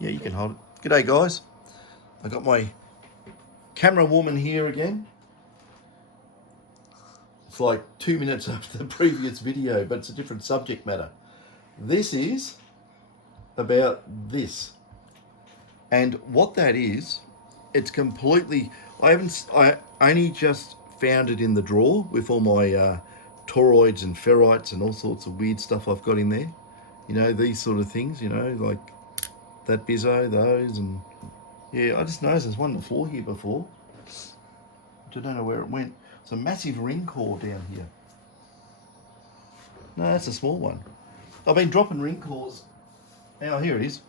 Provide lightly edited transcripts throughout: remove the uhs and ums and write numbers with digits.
Yeah, you can hold it. G'day, guys. I got my camera woman here again. It's like 2 minutes after the previous video, but it's a different subject matter. This is about this. And what that is, it's completely, I only just found it in the drawer with all my toroids and ferrites and all sorts of weird stuff I've got in there. You know, these sort of things, you know, like that bizzo, those, and yeah, I just noticed there's one on the floor here before. I don't know where it went. It's a massive ring core down here. No, that's a small one. I've been dropping ring cores. Now, here it is.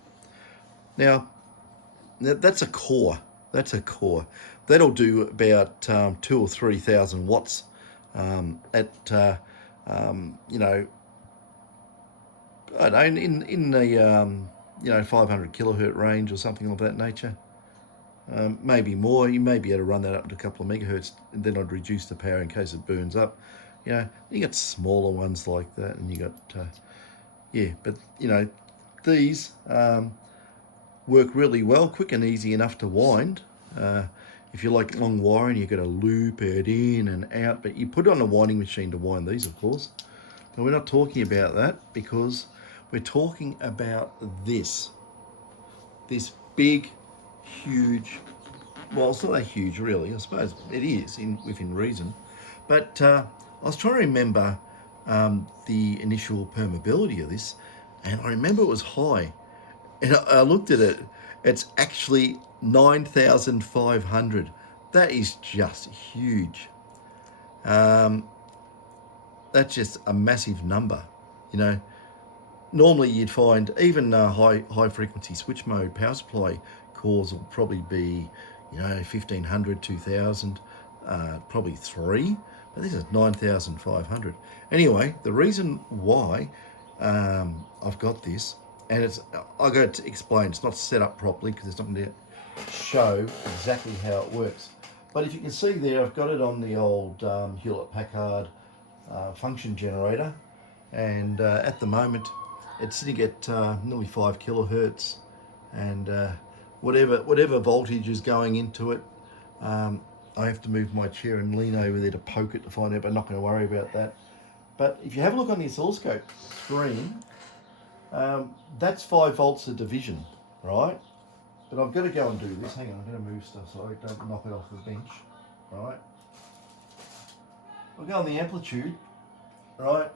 Now, that's a core. That's a core. That'll do about 2,000 or 3,000 watts at, you know, I don't know, in the, you know, 500 kilohertz range or something of that nature. Maybe more. You may be able to run that up to a couple of megahertz, and then I'd reduce the power in case it burns up. You know, you got smaller ones like that, and you got, yeah, but you know, these work really well, quick and easy enough to wind. If you like long wiring, you've got to loop it in and out, but you put it on a winding machine to wind these, of course. But we're not talking about that because we're talking about this big, huge, well, it's not that huge really, I suppose it is within reason, but I was trying to remember the initial permeability of this, and I remember it was high, and I looked at it, it's actually 9,500. That is just huge. That's just a massive number, you know. Normally you'd find even high frequency switch mode power supply cores will probably be, you know, 1,500, 2,000, probably 3, but this is 9,500. Anyway, the reason why I've got this, and it's, I've got to explain, it's not set up properly because it's not going to show exactly how it works. But if you can see there, I've got it on the old Hewlett-Packard function generator, and at the moment it's sitting at nearly 5 kilohertz, and whatever voltage is going into it, I have to move my chair and lean over there to poke it to find out, but I'm not going to worry about that. But if you have a look on the oscilloscope screen, that's 5 volts of division, right? But I've got to go and do this. Hang on, I'm going to move stuff so I don't knock it off the bench, right? I'll go on the amplitude, right?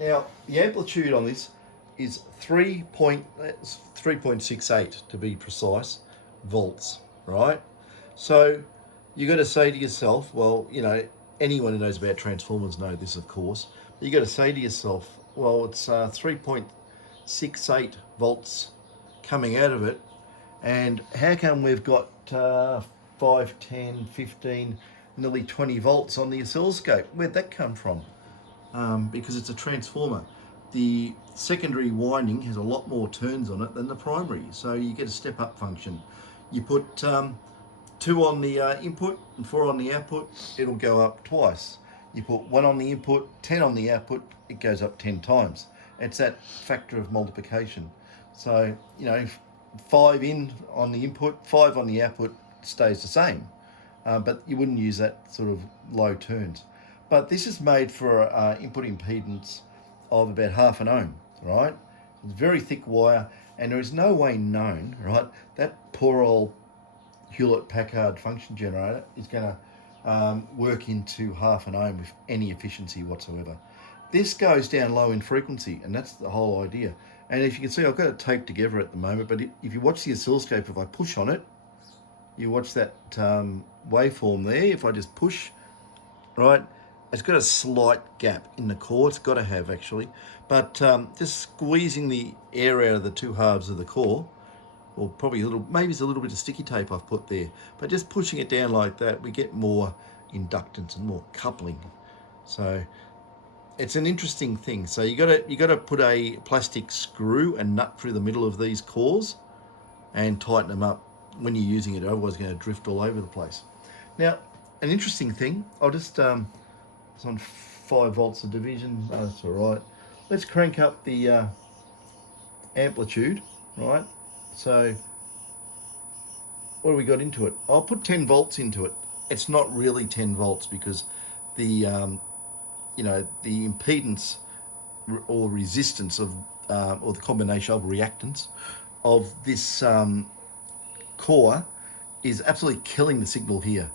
Now, the amplitude on this is 3.68 to be precise, volts, right? So you got to say to yourself, well, you know, anyone who knows about transformers know this, of course, but you got to say to yourself, well, it's 3.68 volts coming out of it, and how come we've got 5, 10, 15, nearly 20 volts on the oscilloscope? Where'd that come from? Because it's a transformer. The secondary winding has a lot more turns on it than the primary, so you get a step up function. You put 2 on the input and 4 on the output, it'll go up twice. You put 1 on the input, 10 on the output, it goes up 10 times. It's that factor of multiplication. So, you know, 5 in on the input, 5 on the output stays the same, but you wouldn't use that sort of low turns. But this is made for input impedance of about 0.5 ohm, right? It's very thick wire, and there is no way known, right, that poor old Hewlett-Packard function generator is going to work into 0.5 ohm with any efficiency whatsoever. This goes down low in frequency, and that's the whole idea. And if you can see, I've got it taped together at the moment, but if you watch the oscilloscope, if I push on it, you watch that waveform there. If I just push, right, it's got a slight gap in the core. It's got to have, actually. But just squeezing the air out of the 2 halves of the core, or probably a little, maybe it's a little bit of sticky tape I've put there, but just pushing it down like that, we get more inductance and more coupling. So it's an interesting thing. So you got to put a plastic screw and nut through the middle of these cores and tighten them up when you're using it, otherwise it's going to drift all over the place. Now, an interesting thing, I'll just it's on 5 volts of division. That's all right. Let's crank up the amplitude, right? So what do we got into it? I'll put 10 volts into it. It's not really 10 volts because the the impedance or resistance of or the combination of reactance of this core is absolutely killing the signal here.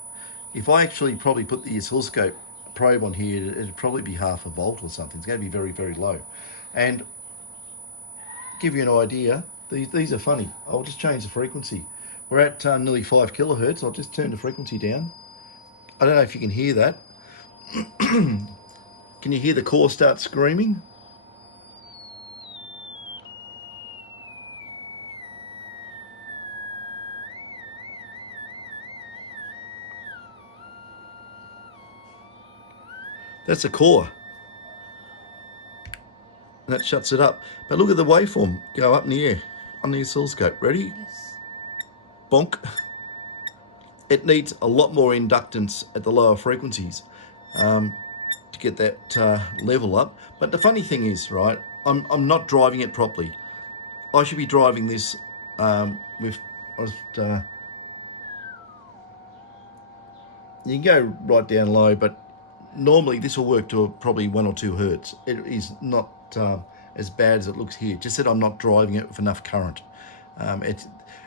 If I actually probably put the oscilloscope probe on here, it'd probably be half a volt or something. It's going to be very, very low. And give you an idea, these are funny. I'll just change the frequency. We're at nearly 5 kilohertz. I'll just turn the frequency down. I don't know if you can hear that. Can you hear the core start screaming? That's a core. And that shuts it up. But look at the waveform go up in the air on the oscilloscope. Ready? Yes. Bonk. It needs a lot more inductance at the lower frequencies to get that level up. But the funny thing is, right, I'm not driving it properly. I should be driving this with... you can go right down low, but normally this will work to probably 1 or 2 hertz. It is not as bad as it looks here. Just that I'm not driving it with enough current.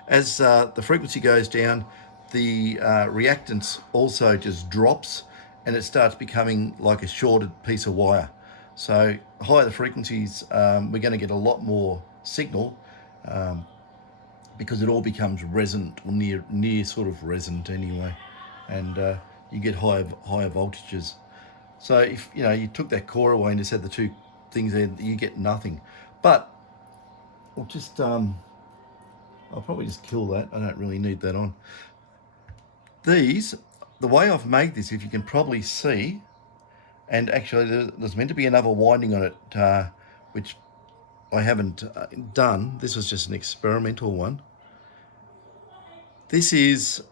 As the frequency goes down, the reactance also just drops, and it starts becoming like a shorted piece of wire. So higher the frequencies, we're going to get a lot more signal because it all becomes resonant, or near sort of resonant anyway, and you get higher voltages. So if you took that core away and just had the two things there, you get nothing. But I'll just I'll probably just kill that. I don't really need that on. The way I've made this, if you can probably see, and actually there's meant to be another winding on it, which I haven't done. This was just an experimental one. This is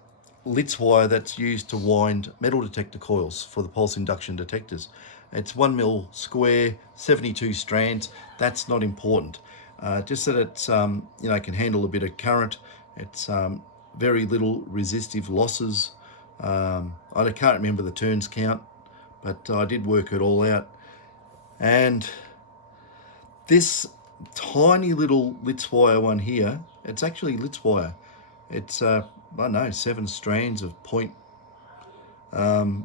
Litz wire that's used to wind metal detector coils for the pulse induction detectors. It's 1 mil square, 72 strands. That's not important. Just that it's can handle a bit of current. It's very little resistive losses. I can't remember the turns count, but I did work it all out. And this tiny little Litz wire one here, it's actually Litz wire. It's I don't know, 7 strands of point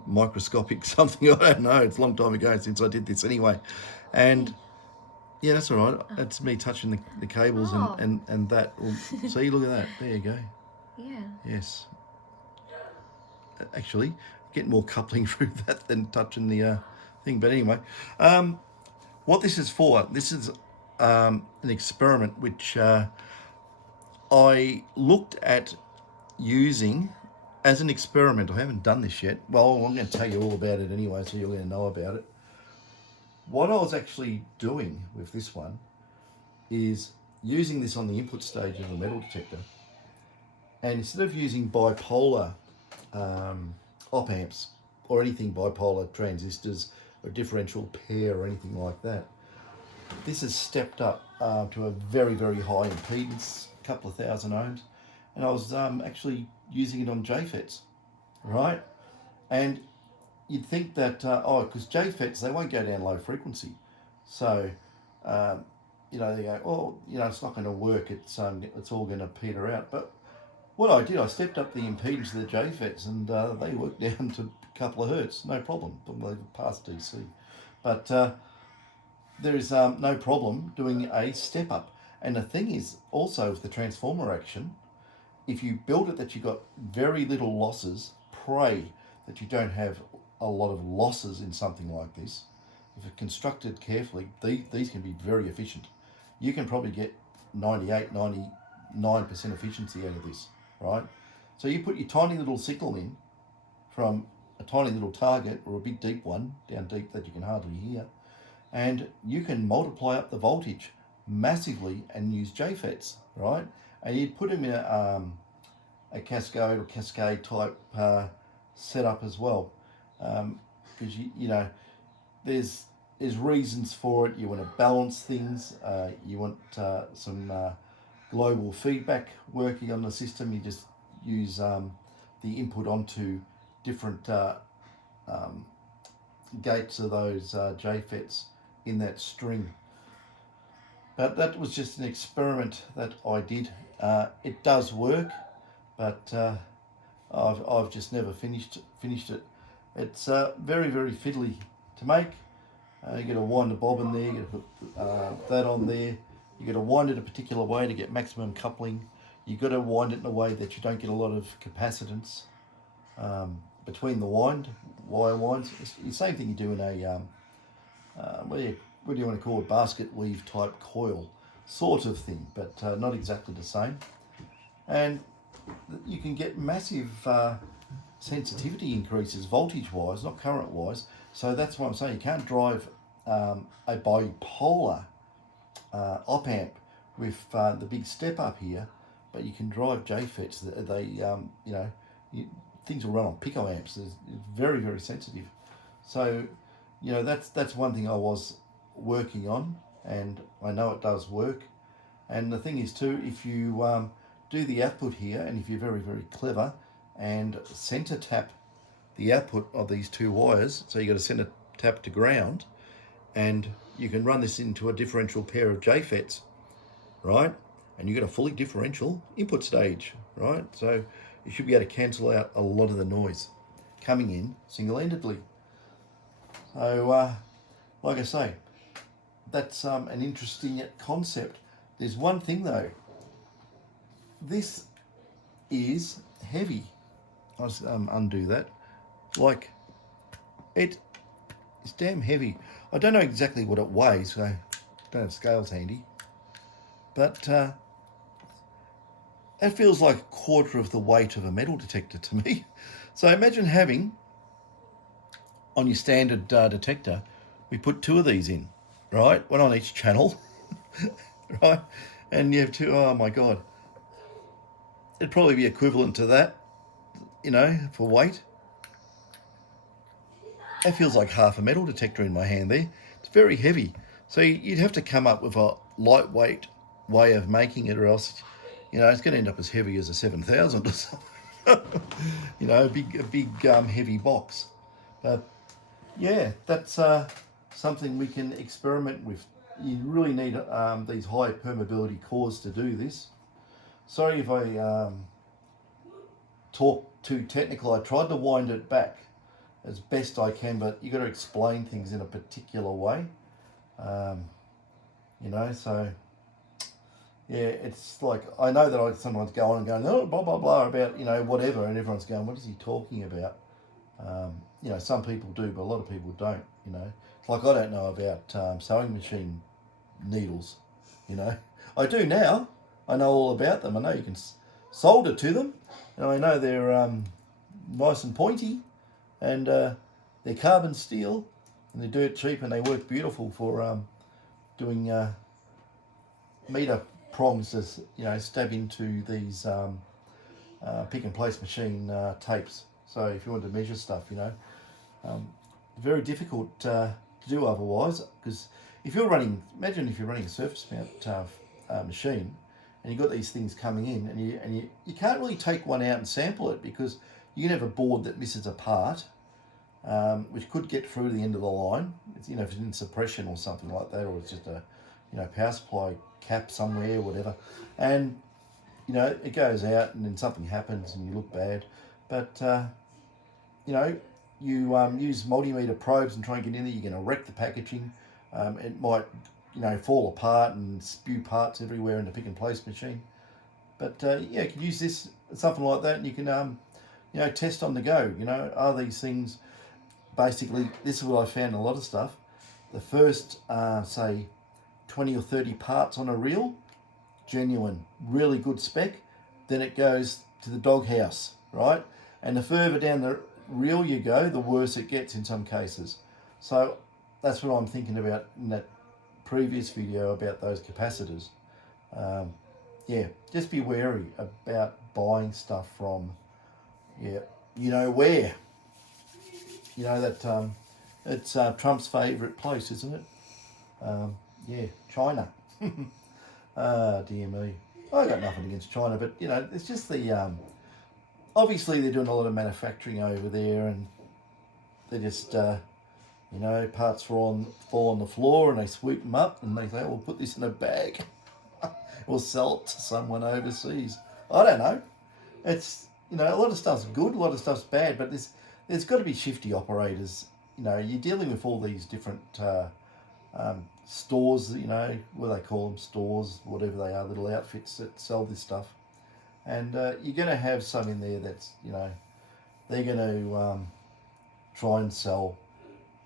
microscopic something. I don't know. It's a long time ago since I did this anyway. And yeah, that's all right. It's me touching the cables and that. See, look at that. There you go. Yeah. Yes. Actually, get more coupling through that than touching the thing. But anyway, what this is for, this is an experiment which I looked at using as an experiment. I haven't done this yet. Well, I'm going to tell you all about it anyway, so you're going to know about it. What I was actually doing with this one is using this on the input stage of the metal detector, and instead of using bipolar op amps or anything bipolar transistors or differential pair or anything like that, this is stepped up to a very, very high impedance, a couple of thousand ohms, and I was actually using it on J-fets, right? And you'd think that, because J-fets, they won't go down low frequency. So, they go, it's not going to work. It's all going to peter out. But what I did, I stepped up the impedance of the J-fets, and they worked down to a couple of hertz, no problem. They passed DC. But there is no problem doing a step up. And the thing is, also with the transformer action, if you build it that you've got very little losses, pray that you don't have a lot of losses in something like this. If it's constructed carefully, these can be very efficient. You can probably get 98, 99% efficiency out of this, right? So you put your tiny little signal in from a tiny little target or a big deep one, down deep that you can hardly hear, and you can multiply up the voltage massively and use J-fets, right? And you'd put them in a cascade or cascade type setup as well, because there's reasons for it. You want to balance things. You want some global feedback working on the system. You just use the input onto different gates of those J-fets in that string. But that was just an experiment that I did. It does work, but I've just never finished it. It's very, very fiddly to make. You got to wind the bob in there, you got to put that on there. You got to wind it a particular way to get maximum coupling. You got to wind it in a way that you don't get a lot of capacitance between the wire winds. It's the same thing you do in a what do you want to call it, basket weave type coil sort of thing, but not exactly the same. And you can get massive sensitivity increases voltage wise, not current wise. So that's what I'm saying. You can't drive a bipolar op amp with the big step up here, but you can drive J-fets. Things will run on pico amps. It's very, very sensitive. So, that's one thing I was working on, and I know it does work. And the thing is too, if you do the output here, and if you're very, very clever, and center tap the output of these two wires, so you got to center tap to ground, and you can run this into a differential pair of J-fets, right? And you got a fully differential input stage, right? So you should be able to cancel out a lot of the noise coming in single-handedly. So, like I say, that's an interesting concept. There's one thing though. This is heavy. I'll just undo that. Like, it's damn heavy. I don't know exactly what it weighs, so I don't have scales handy. But that feels like a quarter of the weight of a metal detector to me. So imagine having, on your standard detector, we put two of these in, right? One on each channel, right? And you have two, oh my God. It'd probably be equivalent to that, for weight. That feels like half a metal detector in my hand there. It's very heavy. So you'd have to come up with a lightweight way of making it, or else, it's going to end up as heavy as a 7000 or something. A big heavy box. But yeah, that's something we can experiment with. You really need these high permeability cores to do this. Sorry if I talk too technical. I tried to wind it back as best I can, but you got to explain things in a particular way. So yeah, it's like, I know that I sometimes go on and go, oh, blah, blah, blah, about, whatever, and everyone's going, what is he talking about? Some people do, but a lot of people don't, It's like, I don't know about sewing machine needles, I do now. I know all about them. I know you can solder to them, and I know they're nice and pointy, and they're carbon steel, and they're dirt cheap, and they work beautiful for doing meter prongs to stab into these pick and place machine tapes. So if you want to measure stuff, very difficult to do otherwise, because imagine if you're running a surface mount machine, and you've got these things coming in, and you can't really take one out and sample it, because you can have a board that misses a part, which could get through the end of the line. It's, if it's in suppression or something like that, or it's just a power supply cap somewhere, or whatever, and it goes out, and then something happens, and you look bad. But you use multimeter probes and try and get in there. You're going to wreck the packaging. It might fall apart and spew parts everywhere in the pick and place machine. But you can use this, something like that, and you can test on the go. Are these things, basically, this is what I found in a lot of stuff. The first say 20 or 30 parts on a reel, genuine, really good spec. Then it goes to the doghouse, right? And the further down the reel you go, the worse it gets in some cases. So that's what I'm thinking about in that previous video about those capacitors. Just be wary about buying stuff from, where. That it's Trump's favourite place, isn't it? China. Ah, dear me. I got nothing against China, but you know, it's just the obviously they're doing a lot of manufacturing over there, and they just you know, parts fall on the floor, and they sweep them up, and they say, "We'll put this in a bag, we'll sell it to someone overseas." I don't know. It's, you know, a lot of stuff's good, a lot of stuff's bad, but there's got to be shifty operators. You know, you're dealing with all these different stores. You know, what they call them, stores, whatever they are, little outfits that sell this stuff, and you're going to have some in there that's, you know, they're going to try and sell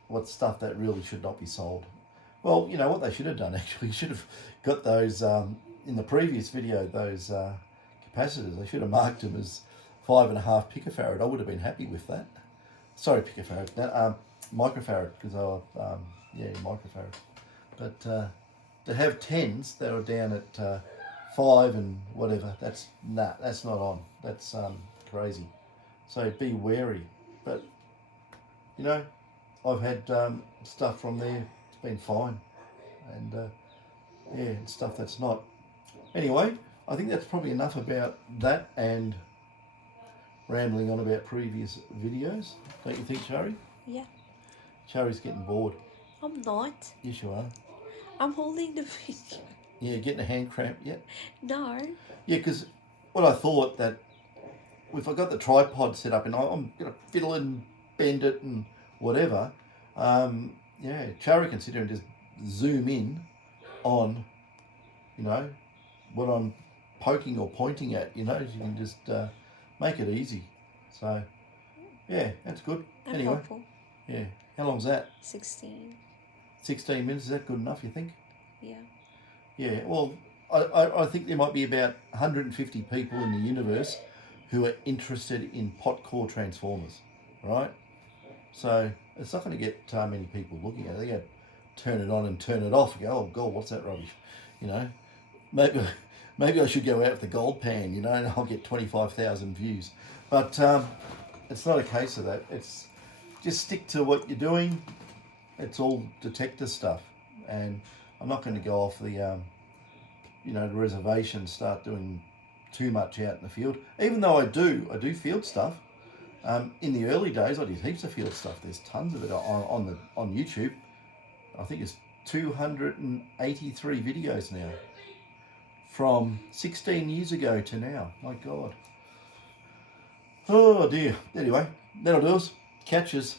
what stuff that really should not be sold. Well, you know what they should have done, actually, should have got those in the previous video, those capacitors. They should have marked them as 5.5 picofarad. I would have been happy with that. Sorry, picofarad, microfarad, because they were yeah, microfarad. But to have 10s that are down at 5 and whatever, that's not on. That's crazy. So be wary. But you know, I've had stuff from there. It's been fine, and yeah, stuff that's not. Anyway, I think that's probably enough about that and rambling on about previous videos. Don't you think, Shari? Yeah. Shari's getting bored. I'm not. Yes, you are. I'm holding the video. Yeah, getting a hand cramp yet? No. Yeah, because what I thought that if I got the tripod set up and I'm going to fiddle and bend it and whatever, yeah, Shari can sit here and just zoom in on, you know, what I'm poking or pointing at, you know, you can just make it easy. So, yeah, that's good. I'm anyway, hopeful. Yeah. How long's that? 16. 16 minutes, is that good enough, you think? Yeah. Yeah, well, I think there might be about 150 people in the universe who are interested in pot core transformers, right? So it's not going to get many people looking at it. They're going to turn it on and turn it off and go, "Oh God, what's that rubbish?" You know, maybe I should go out with the gold pan, you know, and I'll get 25,000 views. But it's not a case of that. It's just stick to what you're doing. It's all detector stuff, and I'm not going to go off the you know, the reservation, start doing too much out in the field. Even though I do field stuff. In the early days, I did heaps of field stuff. There's tons of it on YouTube. I think it's 283 videos now, from 16 years ago to now. My God. Oh dear. Anyway, that'll do us. Catches.